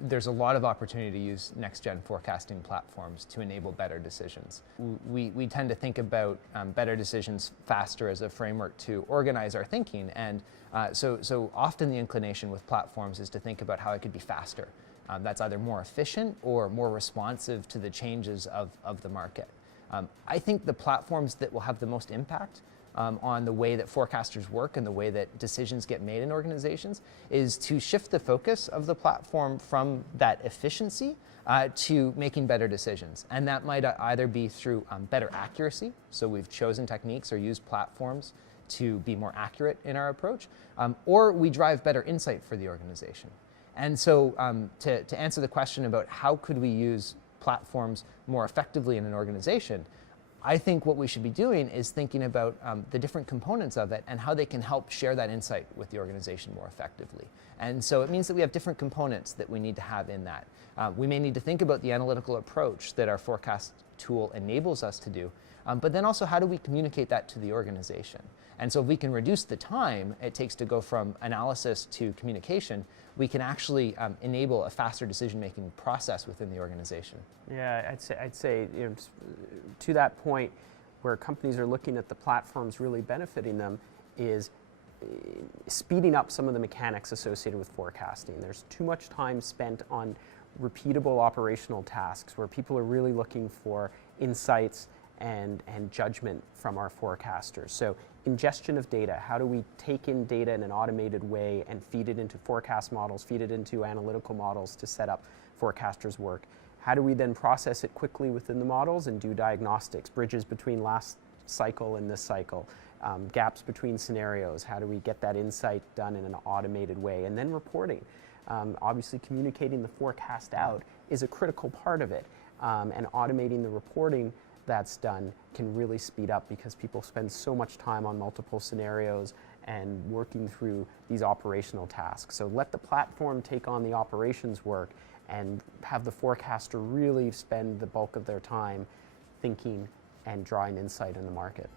there's a lot of opportunity to use next-gen forecasting platforms to enable better decisions. We tend to think about better decisions faster as a framework to organize our thinking, and so often the inclination with platforms is to think about how it could be faster. That's either more efficient or more responsive to the changes of the market. I think the platforms that will have the most impact on the way that forecasters work and the way that decisions get made in organizations is to shift the focus of the platform from that efficiency to making better decisions. And that might either be through better accuracy, so we've chosen techniques or used platforms to be more accurate in our approach, or we drive better insight for the organization. And so to answer the question about how could we use platforms more effectively in an organization, I think what we should be doing is thinking about the different components of it and how they can help share that insight with the organization more effectively. And so it means that we have different components that we need to have in that. We may need to think about the analytical approach that our forecast tool enables us to do, but then also how do we communicate that to the organization? And so if we can reduce the time it takes to go from analysis to communication, we can actually enable a faster decision-making process within the organization. Yeah, I'd say you know, to that point where companies are looking at the platforms really benefiting them is speeding up some of the mechanics associated with forecasting. There's too much time spent on repeatable operational tasks where people are really looking for insights and judgment from our forecasters. So ingestion of data, how do we take in data in an automated way and feed it into forecast models, feed it into analytical models to set up forecasters' work? How do we then process it quickly within the models and do diagnostics, bridges between last cycle and this cycle, gaps between scenarios? How do we get that insight done in an automated way? And then reporting. Obviously communicating the forecast out is a critical part of it, and automating the reporting that's done can really speed up because people spend so much time on multiple scenarios and working through these operational tasks. So let the platform take on the operations work and have the forecaster really spend the bulk of their time thinking and drawing insight in the market.